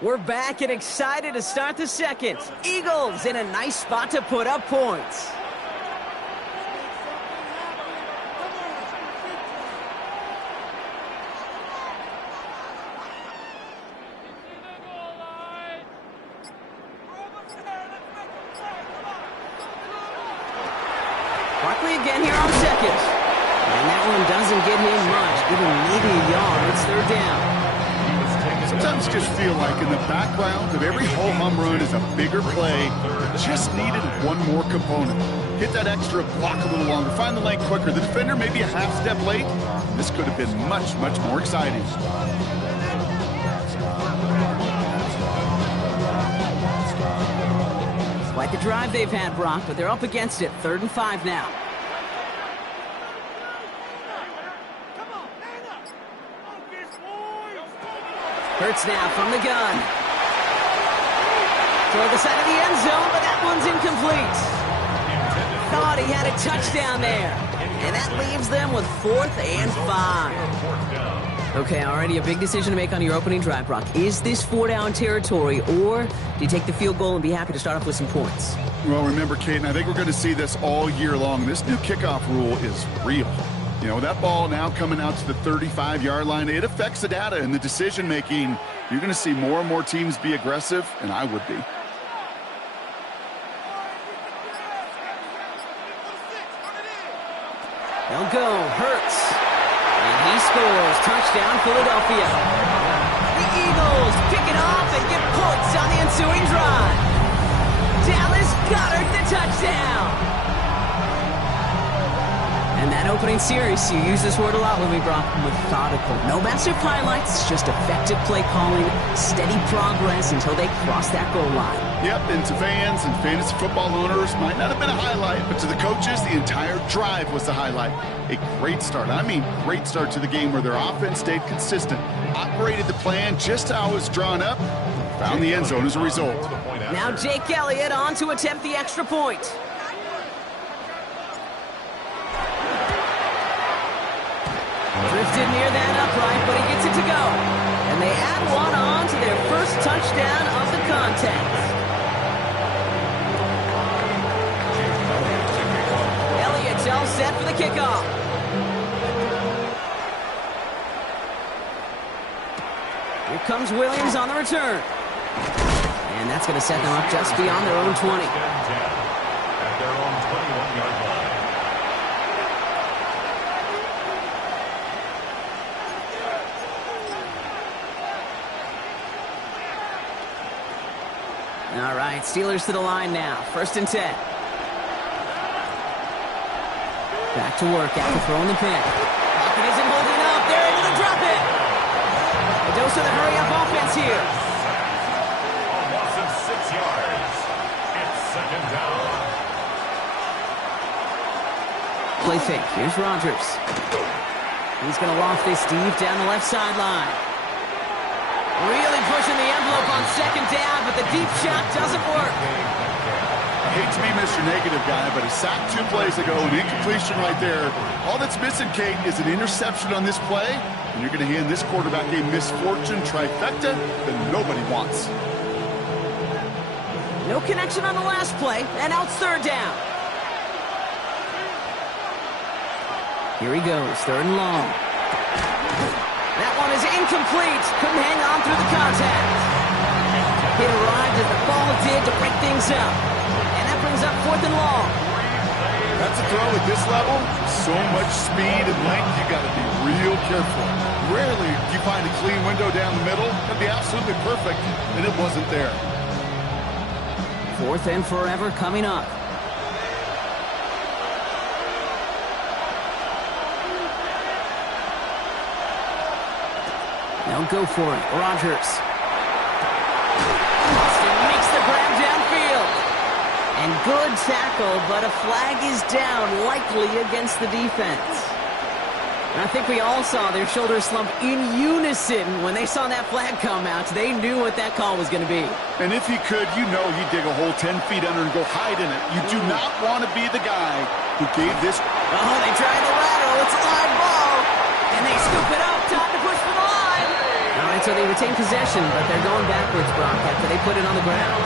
We're back and excited to start the second. Eagles in a nice spot to put up points. Barkley again here on second. And that one doesn't get him much. Give him maybe a yard. It's third down. Sometimes just feel like in the background of every home run is a bigger play. Just needed one more component. Hit that extra block a little longer. Find the lane quicker. The defender maybe a half step late. This could have been much, much more exciting. Quite the drive they've had, Brock, but they're up against it. 3rd and 5 now. Hurts now from the gun. Toward the side of the end zone, but that one's incomplete. Thought he had a touchdown there. And that leaves them with 4th and 5. Okay, already a big decision to make on your opening drive, Brock. Is this 4-down territory, or do you take the field goal and be happy to start off with some points? Well, remember, Kate, and I think we're going to see this all year long. This new kickoff rule is real. You know, that ball now coming out to the 35-yard line, it affects the data and the decision-making. You're going to see more and more teams be aggressive, and I would be. They'll go. Hurts. And he scores. Touchdown, Philadelphia. The Eagles pick it off and get points on the ensuing drive. Dallas Goedert the touchdown. And that opening series, you use this word a lot when we brought methodical. No massive highlights, just effective play calling, steady progress until they cross that goal line. Yep, and to fans and fantasy football owners, might not have been a highlight, but to the coaches, the entire drive was the highlight. A great start. I mean, great start to the game where their offense stayed consistent, operated the plan just how it was drawn up, found the end zone as a result. Now Jake Elliott on to attempt the extra point. Drifted near that upright, but he gets it to go. And they add one on to their first touchdown of the contest. Elliott's all set for the kickoff. Here comes Williams on the return. And that's going to set them up just beyond their own 20. At their own 21-yard line. All right, Steelers to the line now. 1st and 10. Back to work after throwing the pin. Pocket isn't holding up. They're able to drop it. A dose of the hurry-up offense here. A loss of 6 yards. It's 2nd down. Play fake. Here's Rodgers. He's going to loft this deep down the left sideline. Really pushing the envelope on 2nd down, but the deep shot doesn't work. I hate to be Mr. Negative guy, but he sacked 2 plays ago, an incompletion right there. All that's missing, Kate, is an interception on this play, and you're going to hand this quarterback a misfortune trifecta that nobody wants. No connection on the last play, and now it's 3rd down. Here he goes, 3rd and long. That one is incomplete. Couldn't hang on through the contact. It arrived as the ball did to break things up. And that brings up 4th and long. That's a throw at this level. So much speed and length, you got to be real careful. Rarely do you find a clean window down the middle. That'd be absolutely perfect, and it wasn't there. 4th and forever coming up. Now go for it. Rodgers. Austin makes the grab downfield. And good tackle, but a flag is down, likely against the defense. And I think we all saw their shoulders slump in unison when they saw that flag come out. They knew what that call was going to be. And if he could, you know he'd dig a hole 10 feet under and go hide in it. You do not want to be the guy who gave this. Oh, they tried the lateral. It's a live ball. And they scoop it up. Time to push for the line. All right, it's so they retain possession, but they're going backwards, Brock, after they put it on the ground.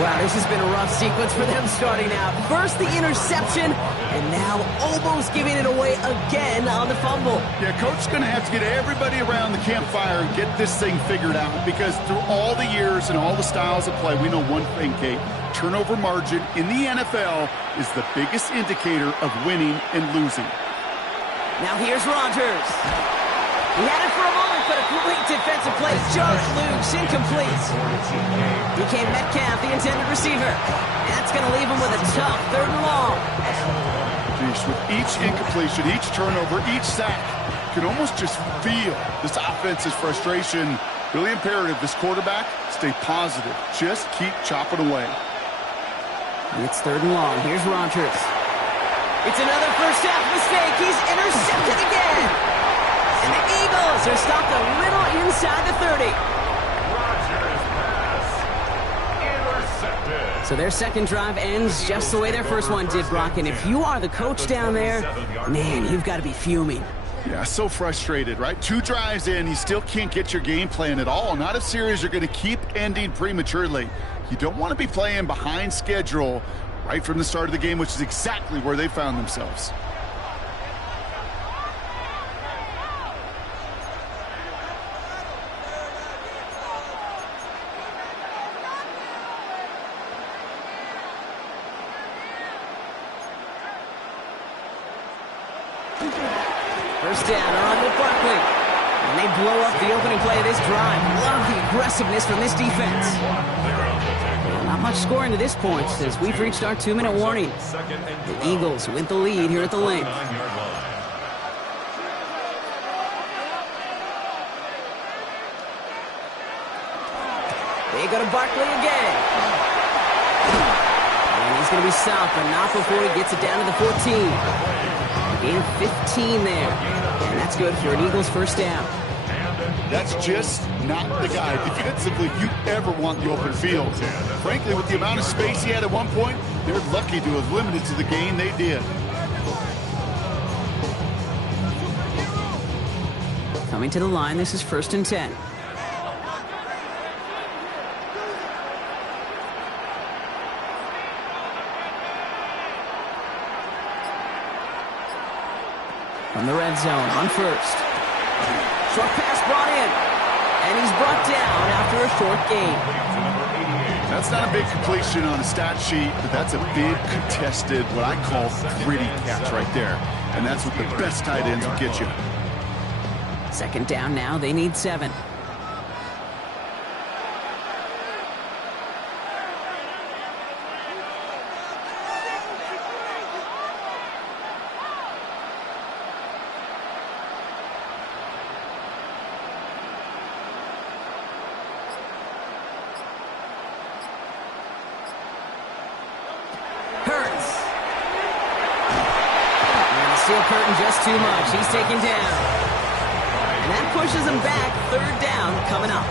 Wow, this has been a rough sequence for them starting out. First the interception, and now almost giving it away again on the fumble. Yeah, Coach's going to have to get everybody around the campfire and get this thing figured out, because through all the years and all the styles of play, we know one thing, Kate. Turnover margin in the NFL is the biggest indicator of winning and losing. Now here's Rodgers. He had it for a moment, but a great defensive play. Just loose, incomplete. DK Metcalf, the intended receiver. That's going to leave him with a tough 3rd and long. Jeez, with each incompletion, each turnover, each sack, you can almost just feel this offense's frustration. Really imperative, this quarterback, stay positive. Just keep chopping away. It's 3rd and long. Here's Rodgers. It's another first half mistake. He's intercepted again. And the Eagles are stopped a little inside the 30. Rodgers pass intercepted. So their second drive ends just the way their first one did, Brock. And if you are the coach down there, man, you've got to be fuming. Yeah, so frustrated, right? 2 drives in, you still can't get your game plan at all. Not a series you're going to keep ending prematurely. You don't want to be playing behind schedule right from the start of the game, which is exactly where they found themselves. First down, they're on with Barkley. And they blow up the opening play of this drive. Love the aggressiveness from this defense. Not much scoring to this point as we've reached our 2-minute warning. The Eagles with the lead here at the link. They go to Barkley again. And he's going to be stopped, but not before he gets it down to the 14. Gain of 15 there. And that's good for an Eagles first down. That's just not the guy defensively you ever want the open field. Frankly, with the amount of space he had at one point, they're lucky to have limited to the gain they did. Coming to the line, this is 1st and 10. From the red zone on first. Short pass brought in. And he's brought down after a short gain. That's not a big completion on a stat sheet, but that's a big contested, what I call gritty catch right there. And that's what the best tight ends will get you. 2nd down now. They need 7. Curtin just too much. He's taken down. And that pushes him back. 3rd down coming up.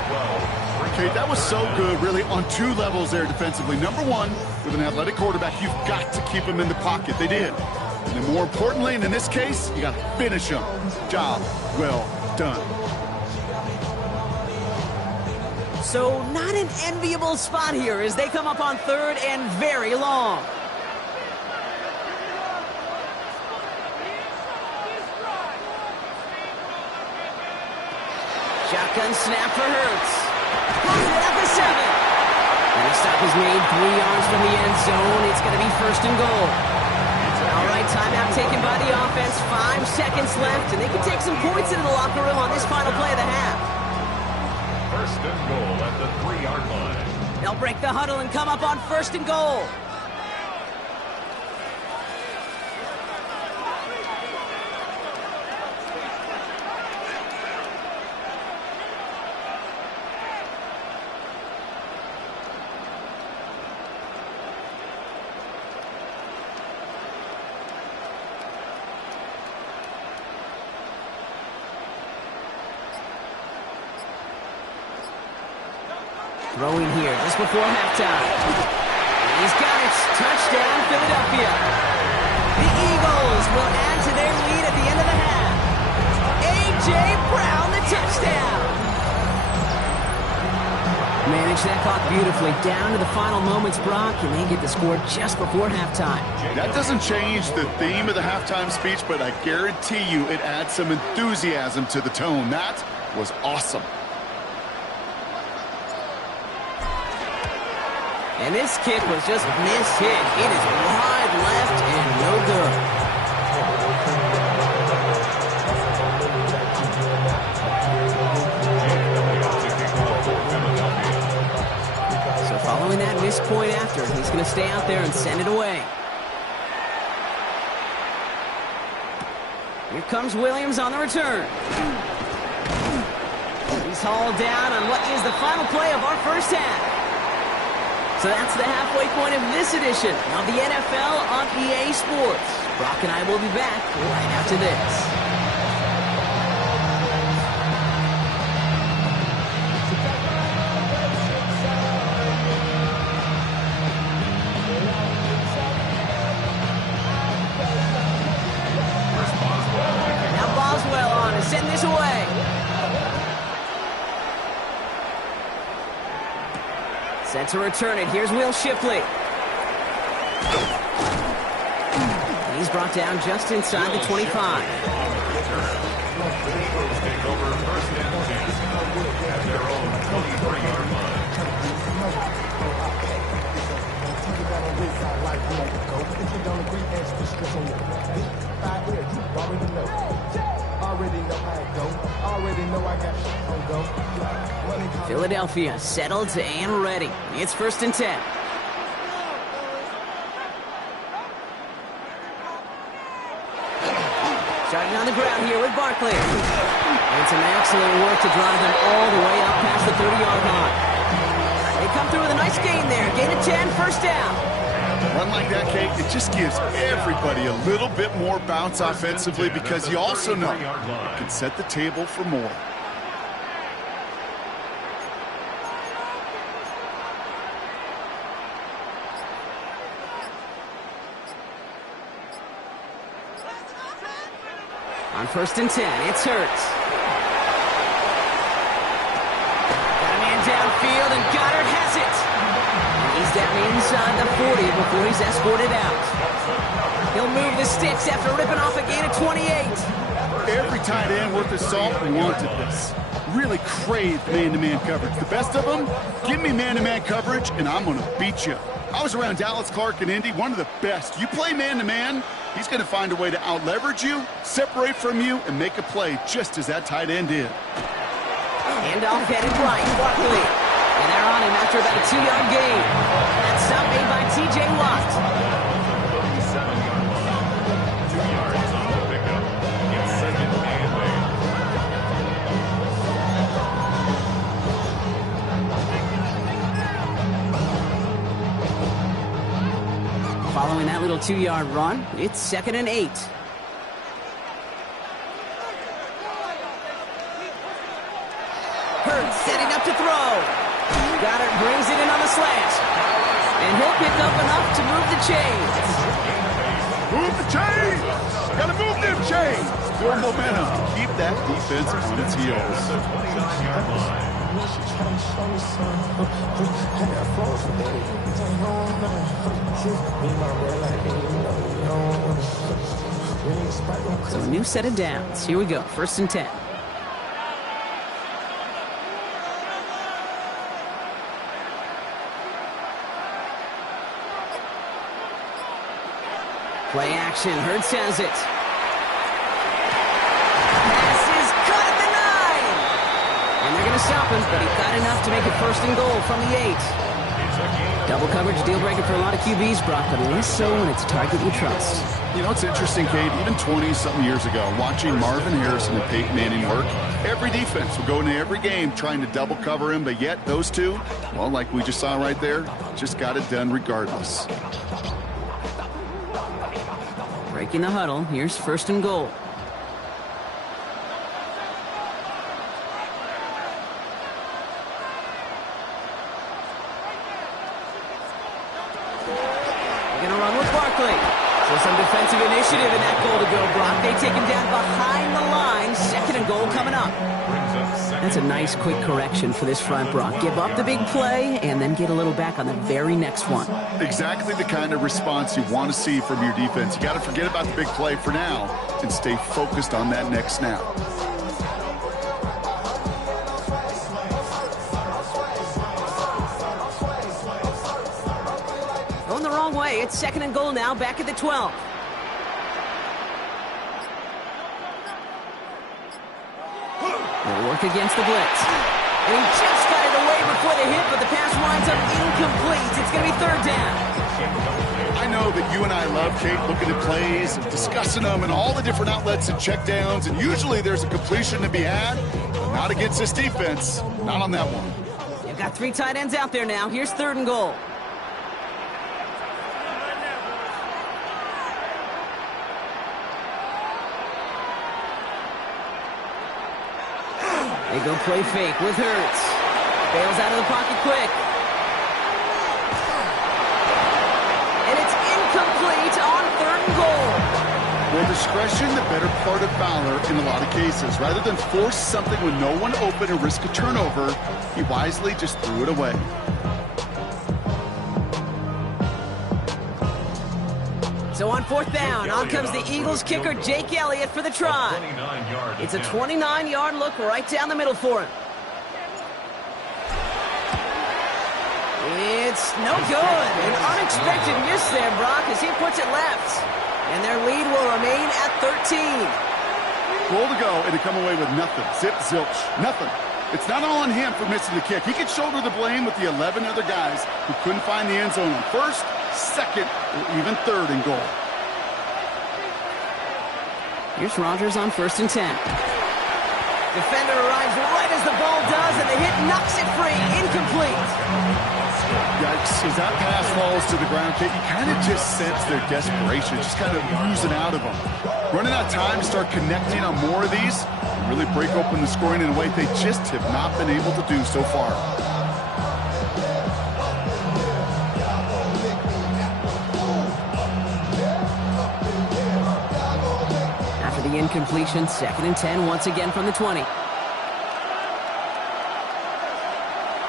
Okay, that was so good, really, on 2 levels there defensively. Number 1, with an athletic quarterback, you've got to keep him in the pocket. They did. And then more importantly, and in this case, you got to finish him. Job well done. So not an enviable spot here as they come up on 3rd and very long. Shotgun snap for Hurts. Throws it at the 7. And the stop is made 3 yards from the end zone. It's going to be 1st and goal. All right, timeout taken by the offense. 5 seconds left, and they can take some points into the locker room on this final play of the half. 1st and goal at the 3-yard line. They'll break the huddle and come up on 1st and goal. Throwing here just before halftime. He's got it. Touchdown, Philadelphia. The Eagles will add to their lead at the end of the half. A.J. Brown, the touchdown. Manage that clock beautifully. Down to the final moments, Brock, and they get the score just before halftime. That doesn't change the theme of the halftime speech, but I guarantee you it adds some enthusiasm to the tone. That was awesome. And this kick was just mishit. It is wide left and no good. So following that missed point after, he's going to stay out there and send it away. Here comes Williams on the return. He's hauled down on what is the final play of our first half. So that's the halfway point of this edition of the NFL on EA Sports. Brock and I will be back right after this. Now Boswell on to send this away. Set to return it. Here's Will Shipley. He's brought down just inside the 25. Philadelphia settled and ready. It's 1st and 10. Starting on the ground here with Barkley. And some excellent work to drive them all the way up past the 30-yard line. They come through with a nice gain there. Gain of 10, first down. Run like that, Kate, it just gives everybody a little bit more bounce offensively because you also know you can set the table for more. On 1st and 10, it's Hurts. Got a man downfield, and Goddard has it. And he's down inside the 40 before he's escorted out. He'll move the sticks after ripping off a gain of 28. Every tight end worth his salt wanted this. Really craved man-to-man coverage. The best of them, give me man-to-man coverage, and I'm going to beat you. I was around Dallas Clark and Indy, one of the best. You play man-to-man, he's going to find a way to out-leverage you, separate from you, and make a play just as that tight end did. Handoff headed right, Barkley. And they're on him after about a 2-yard gain. That stop made by T.J. Watt. 2 yards on the pickup. It's 2nd and 8. Following that little 2-yard run, it's 2nd and 8. Hurts setting up to throw. Goddard brings it in on the slant. And he'll pick up enough to move the chains. Move the chains! Gotta move them chains! Build momentum. Keep that defense on its heels. So a new set of downs. Here we go. 1st and 10. Play action. Hurts has it. Pass is cut at the 9. And they're going to stop him, but he got enough to make it 1st and goal from the 8. Double coverage deal breaker for a lot of QBs, Brock, but less so when it's a target you trust. You know, it's interesting, Kate, even 20-something years ago, watching Marvin Harrison and Peyton Manning work, every defense would go into every game trying to double cover him, but yet those two, well, like we just saw right there, just got it done regardless. Breaking the huddle. Here's 1st and goal. They're going to run with Barkley. So some defensive initiative in that goal to go, Brock. They take him down behind the line line. 2nd and goal coming up. That's a nice quick correction for this front, Brock. Give up the big play and then get a little back on the very next one. Exactly the kind of response you want to see from your defense. You got to forget about the big play for now and stay focused on that next snap. Going the wrong way. It's 2nd and goal now, back at the 12. They'll work against the blitz. And he just got it away before the hit, but the pass winds up incomplete. It's going to be 3rd down. I know that you and I love, Kate, looking at plays and discussing them and all the different outlets and checkdowns, and usually there's a completion to be had, but not against this defense. Not on that one. You've got 3 tight ends out there now. Here's 3rd and goal. They go play fake with Hurts. Bails out of the pocket quick. And it's incomplete on 3rd and goal. Well, discretion, the better part of valor in a lot of cases. Rather than force something with no one open and risk a turnover, he wisely just threw it away. So on 4th down, on comes the Eagles kicker, Jake Elliott, for the try. It's a 29-yard look right down the middle for him. It's no good. An unexpected miss there, Brock, as he puts it left. And their lead will remain at 13. Goal to go, and to come away with nothing. Zip, zilch, nothing. It's not all on him for missing the kick. He could shoulder the blame with the 11 other guys who couldn't find the end zone on 1st, 2nd, or even 3rd and goal. Here's Rodgers on 1st and 10. Defender arrives right as the ball does, and the hit knocks it free. Incomplete. Yikes. As that pass falls to the ground, Kate, you kind of just sense their desperation, just kind of oozing out of them. Running out of time to start connecting on more of these and really break open the scoring in a way they just have not been able to do so far. After the incompletion, 2nd and 10 once again from the 20.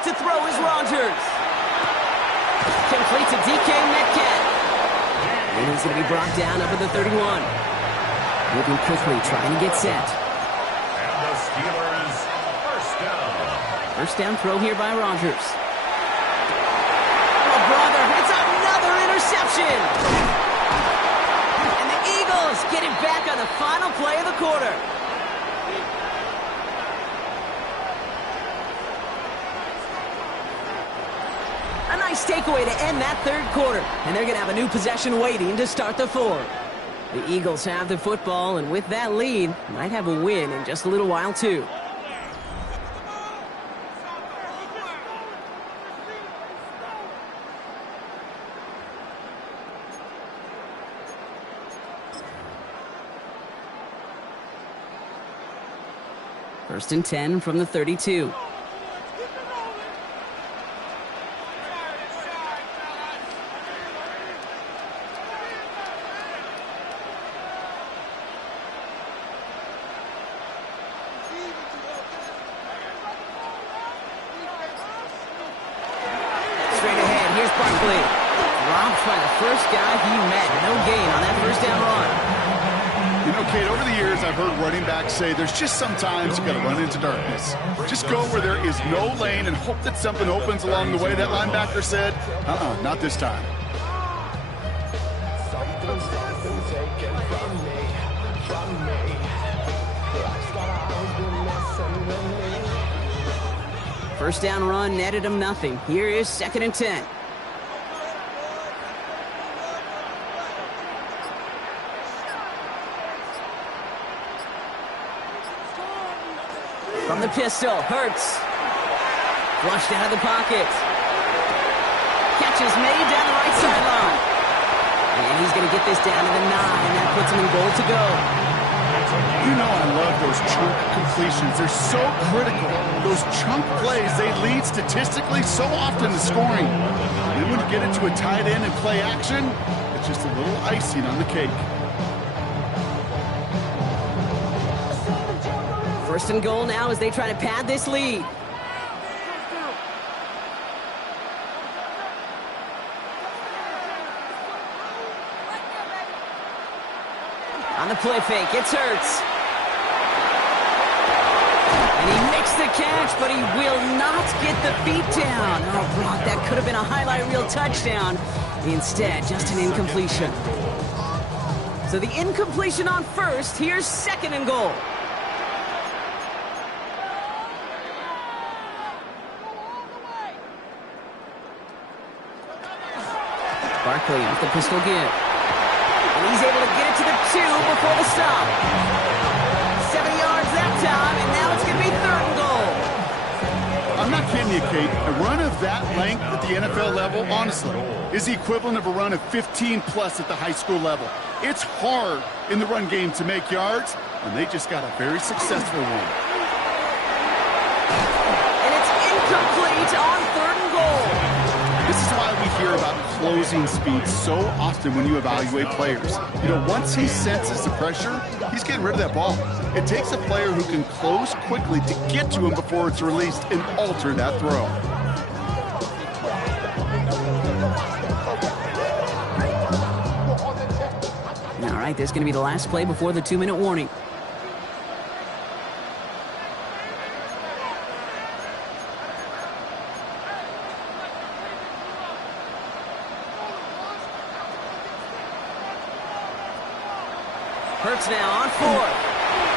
To throw is Rodgers. Complete to DK Metcalf. And he's going to be brought down up at the 31. Moving quickly, trying to get set. And the Steelers, 1st down. 1st down throw here by Rodgers. Oh, brother, it's another interception. And the Eagles get it back on the final play of the quarter. A nice takeaway to end that 3rd quarter. And they're going to have a new possession waiting to start the 4th. The Eagles have the football, and with that lead, might have a win in just a little while, too. First and 10 from the 32. Straight ahead, here's Barkley. Dropped by the first guy he met. No gain on that 1st down run. You know, Kate, over the years, I've heard running backs say there's just sometimes you got to run into darkness. Just go where there is no lane and hope that something opens along the way. That linebacker said, not this time. First down run netted him nothing. Here is 2nd and 10. From the pistol, Hurts. Flushed out of the pocket. Catch is made down the right sideline. And he's going to get this down to the 9, and that puts him in goal to go. You know I love those chunk completions. They're so critical. Those chunk plays, they lead statistically so often to scoring. And then when you get into a tight end and play action, it's just a little icing on the cake. First and goal now as they try to pad this lead. On the play fake, it's Hurts. And he makes the catch, but he will not get the feet down. Oh, Brock, that could have been a highlight reel touchdown. Instead, just an incompletion. So the incompletion on first. Here's second and goal. Barkley with the pistol give. And he's able to get it to the 2 before the stop. 7 yards that time, and now it's going to be third and goal. I'm not kidding you, Kate. A run of that length at the NFL level, honestly, is the equivalent of a run of 15-plus at the high school level. It's hard in the run game to make yards, and they just got a very successful one. And it's incomplete on third and goal. This is why we hear about closing speed so often when you evaluate players. You know, once he senses the pressure, he's getting rid of that ball. It takes a player who can close quickly to get to him before it's released and alter that throw. All right, this is going to be the last play before the 2-minute warning. Hurts now on fourth.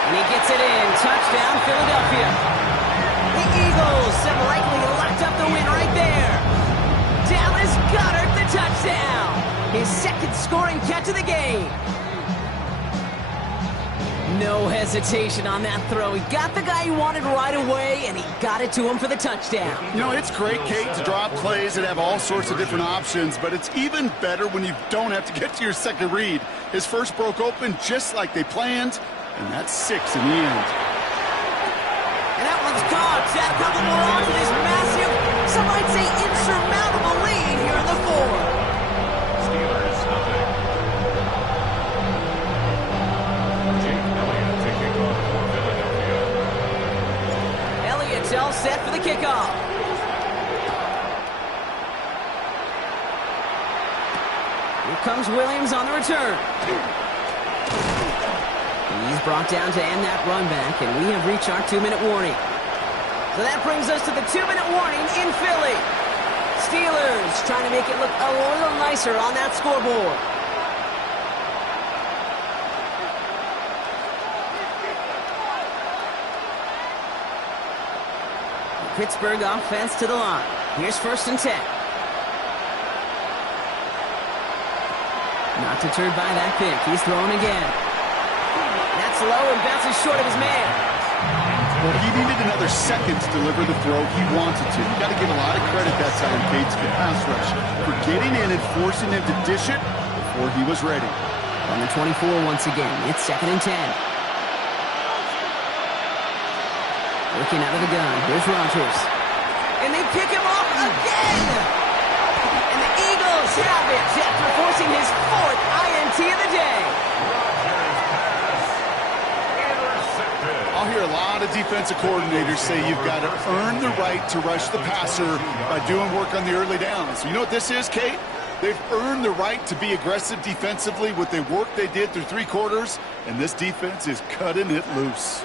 And he gets it in. Touchdown, Philadelphia. The Eagles have likely locked up the win right there. Dallas Goedert, the touchdown. His second scoring catch of the game. No hesitation on that throw. He got the guy he wanted right away, and he got it to him for the touchdown. You know, it's great, Kate, to draw plays that have all sorts of different options, but it's even better when you don't have to get to your second read. His first broke open just like they planned, and that's 6 in the end. And that one's caught. Add a couple more on to this massive, some might say insurmountable lead here in the fourth. Steelers, nothing. Jake Elliott taking off for Philadelphia. Elliott's all set for the kickoff. Here comes Williams on the return. He's brought down to end that run back, and we have reached our 2-minute warning. So that brings us to the 2-minute warning in Philly. Steelers trying to make it look a little nicer on that scoreboard. The Pittsburgh offense to the line. Here's 1st and 10. Not deterred by that pick. He's throwing again. That's low and bounces short of his man. Well, he needed another second to deliver the throw he wanted to. You got to give a lot of credit that time, Kate, to the pass rush for getting in and forcing him to dish it before he was ready. On the 24 once again. It's 2nd and 10. Looking out of the gun. Here's Rodgers. And they pick him off again. And the Eagles have it after forcing his 4th INT of the day. I'll hear a lot of defensive coordinators say you've got to earn the right to rush the passer by doing work on the early downs. You know what this is, Kate? They've earned the right to be aggressive defensively with the work they did through 3 quarters, and this defense is cutting it loose.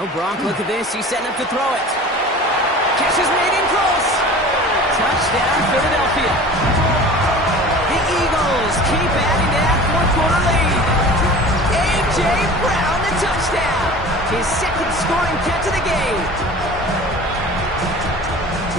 Oh, Brock, look at this. He's setting up to throw it. Catch is made in close. Touchdown, Philadelphia. The Eagles keep adding to that 4th-quarter lead. A.J. Brown, the touchdown. His 2nd scoring catch of the game.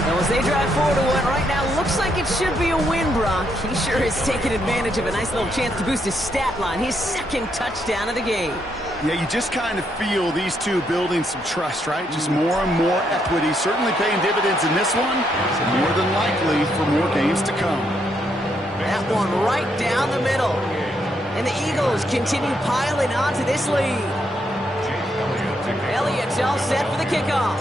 So as they drive forward to what right now looks like it should be a win, Brock. He sure is taking advantage of a nice little chance to boost his stat line. His 2nd touchdown of the game. Yeah, you just kind of feel these two building some trust, right? Just more and more equity, certainly paying dividends in this one, so more than likely for more games to come. That one right down the middle. And the Eagles continue piling on to this lead. Elliott's all set for the kickoff.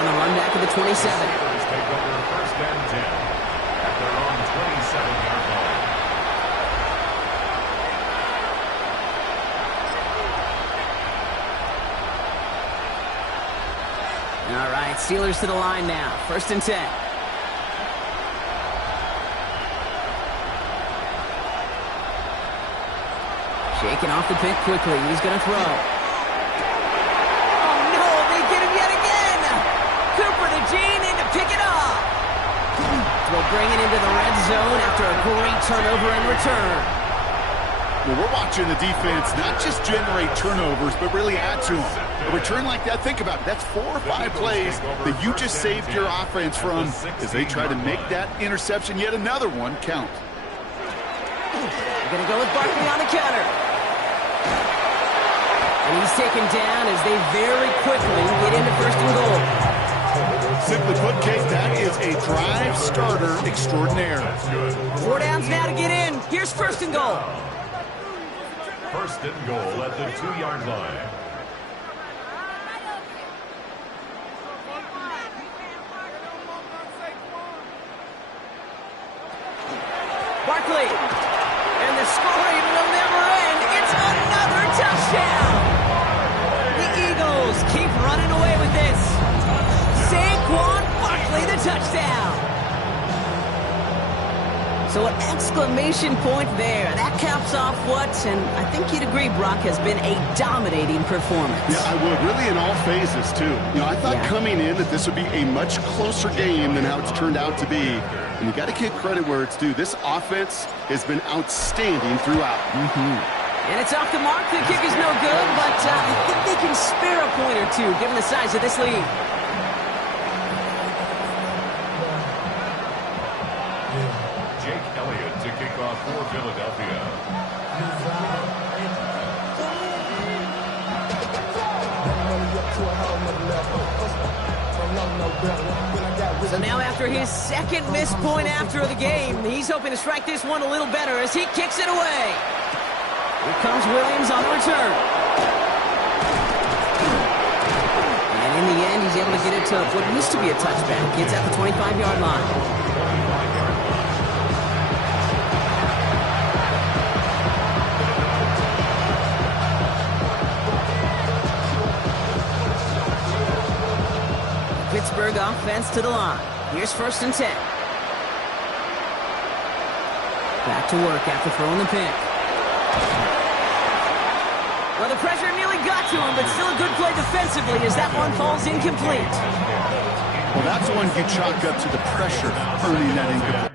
on the run back of the 27. Steelers take over 1st and 10 at their own 27-yard line. All right, Steelers to the line now. 1st and 10. Shaking off the pick quickly. He's going to throw. Oh, no, they get him yet again. Cooper to Gene in to pick it up. Will bring it into the red zone after a great turnover and return. Well, we're watching the defense not just generate turnovers, but really add to them. A return like that, think about it. That's 4 or 5 plays that you just saved your offense from as they try to make that interception, yet another one, count. They're going to go with Barkley on the counter. And he's taken down as they very quickly get into 1st and goal. Simply put, Kate, that is a drive starter extraordinaire. 4 downs now to get in. Here's 1st and goal. 1st and goal at the 2-yard line. Barkley. And the scoring will never end. It's another touchdown. The Eagles keep running away with this. Saquon Barkley, the touchdown. So an exclamation point there. That caps off what, and I think you'd agree, Brock, has been a dominating performance. Yeah, I would. Really in all phases, too. You know, I thought coming in that this would be a much closer game than how it's turned out to be. And you got to give credit where it's due. This offense has been outstanding throughout. And it's off the mark. The kick is no good, but I think they can spare a point or two given the size of this lead. Jake Elliott to kick off for Philadelphia. So now after his 2nd missed point after the game, he's hoping to strike this one a little better as he kicks it away. Here comes Williams on the return. And in the end, he's able to get it to what used to be a touchback. Gets at the 25-yard line. Pittsburgh offense to the line. Here's 1st and 10. Back to work after throwing the pick. Well, the pressure nearly got to him, but still a good play defensively as that one falls incomplete. Well, that's one you chalk up to the pressure earning that incomplete.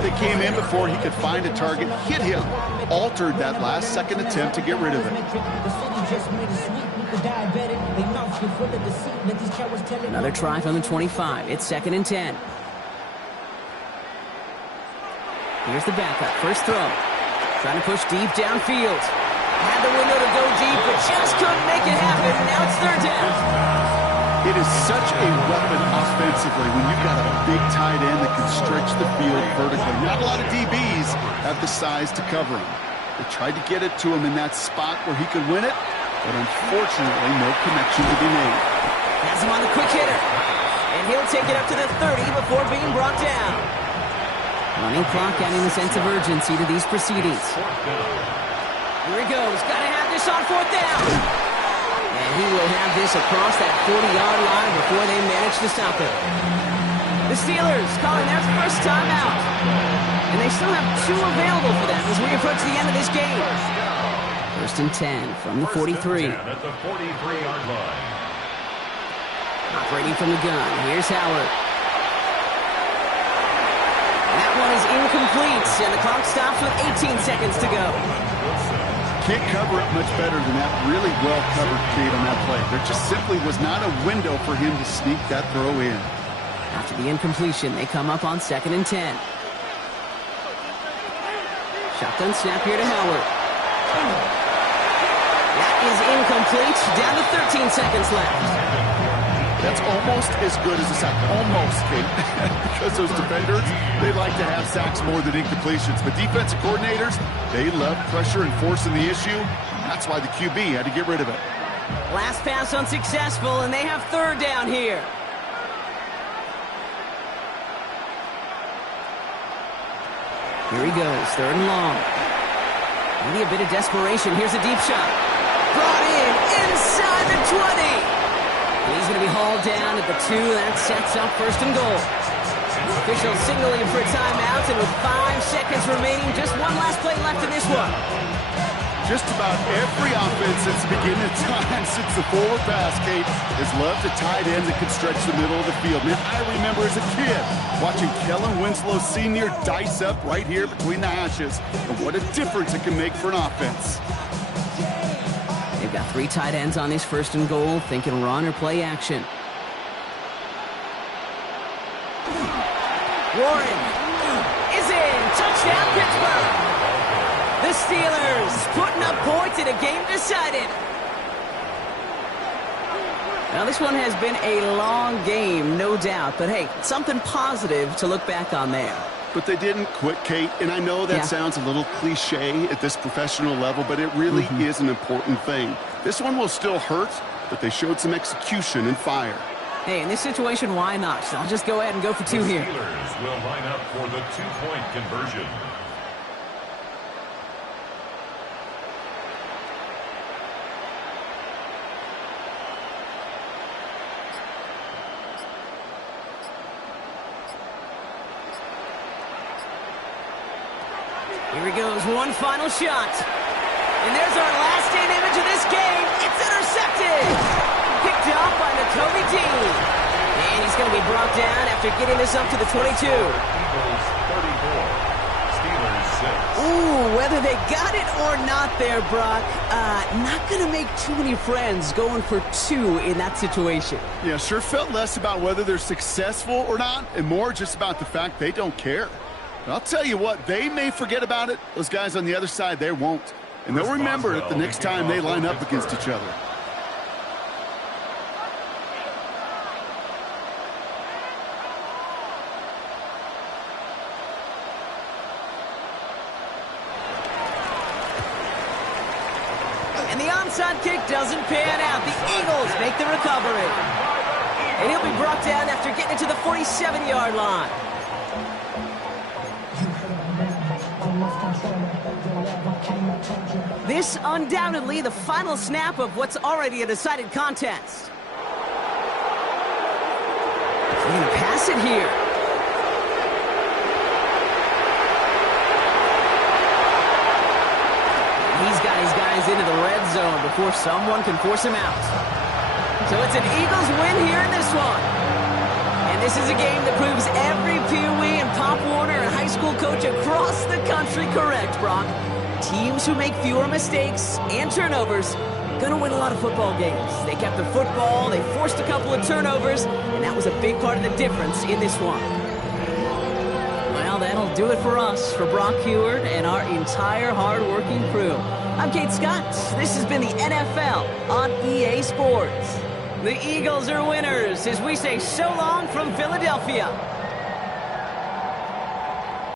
They came in before he could find a target, hit him, altered that last-second attempt to get rid of it. Another try from the 25. It's 2nd and 10. Here's the backup. First throw. Trying to push deep downfield. Had the window to go deep, but just couldn't make it happen. Now it's 3rd down. It is such a weapon offensively when you've got a big tight end that can stretch the field vertically. Not a lot of DBs have the size to cover him. They tried to get it to him in that spot where he could win it, but unfortunately no connection to be made. Has him on the quick hitter. And he'll take it up to the 30 before being brought down. Running clock adding a sense of urgency to these proceedings. Here he goes. Got to have this on 4th down. And he will have this across that 40-yard line before they manage to stop it. The Steelers calling their first timeout. And they still have 2 available for them as we approach the end of this game. 1st and 10 from the 43. At the 43-yard line. Operating from the gun. Here's Howard. That one is incomplete, and the clock stops with 18 seconds to go. can't cover it much better than that. Really well covered, Kate, on that play. There just simply was not a window for him to sneak that throw in. After the incompletion, they come up on 2nd and 10. Shotgun snap here to Howard. That is incomplete. Down to 13 seconds left. That's almost as good as a sack. Almost, Kate. Because those defenders, they like to have sacks more than incompletions. But defensive coordinators, they love pressure and forcing the issue. That's why the QB had to get rid of it. Last pass unsuccessful, and they have 3rd down here. Here he goes, 3rd and long. Maybe a bit of desperation. Here's a deep shot. Brought in inside the 20. He's going to be hauled down at the 2. That sets up 1st and goal. Officials signaling for a timeout, and with 5 seconds remaining, just one last play left in this one. Just about every offense since the beginning of time, since the forward pass, Kate, has loved a tight end that can stretch the middle of the field. Man, I remember as a kid watching Kellen Winslow Sr. dice up right here between the hashes. And what a difference it can make for an offense. They've got 3 tight ends on this 1st and goal, thinking run or play action. Warren is in. Touchdown, Pittsburgh. The Steelers putting up points in a game decided. Now, this one has been a long game, no doubt. But, hey, something positive to look back on there. But they didn't quit, Kate, and I know that sounds a little cliche at this professional level, but it really is an important thing. This one will still hurt, but they showed some execution and fire. Hey, in this situation, why not? So I'll just go ahead and go for 2 here. The Steelers will line up for the 2-point conversion. Here he goes, one final shot. And there's our last-in image of this game. It's intercepted. Picked up by Nakobe Dean. And he's going to be brought down after getting this up to the 22. Eagles 34, Steelers 6. Ooh, whether they got it or not there, Brock, not going to make too many friends going for 2 in that situation. Yeah, sure felt less about whether they're successful or not, and more just about the fact they don't care. But I'll tell you what, they may forget about it. Those guys on the other side, they won't. And they'll remember it the next time they line up against each other. And the onside kick doesn't pan out. The Eagles make the recovery. And he'll be brought down after getting it to the 47-yard line. This undoubtedly the final snap of what's already a decided contest. They're going to pass it here. He's got his guys into the red zone before someone can force him out. So it's an Eagles win here in this one. And this is a game that proves every Pee Wee and Pop Warner and high school coach across the country correct, Brock. Teams who make fewer mistakes and turnovers gonna win a lot of football games. They kept the football, they forced a couple of turnovers, and that was a big part of the difference in this one. Well, that'll do it for us, for Brock Huard and our entire hard-working crew. I'm Kate Scott. This has been the NFL on EA Sports. The Eagles are winners as we say so long from Philadelphia.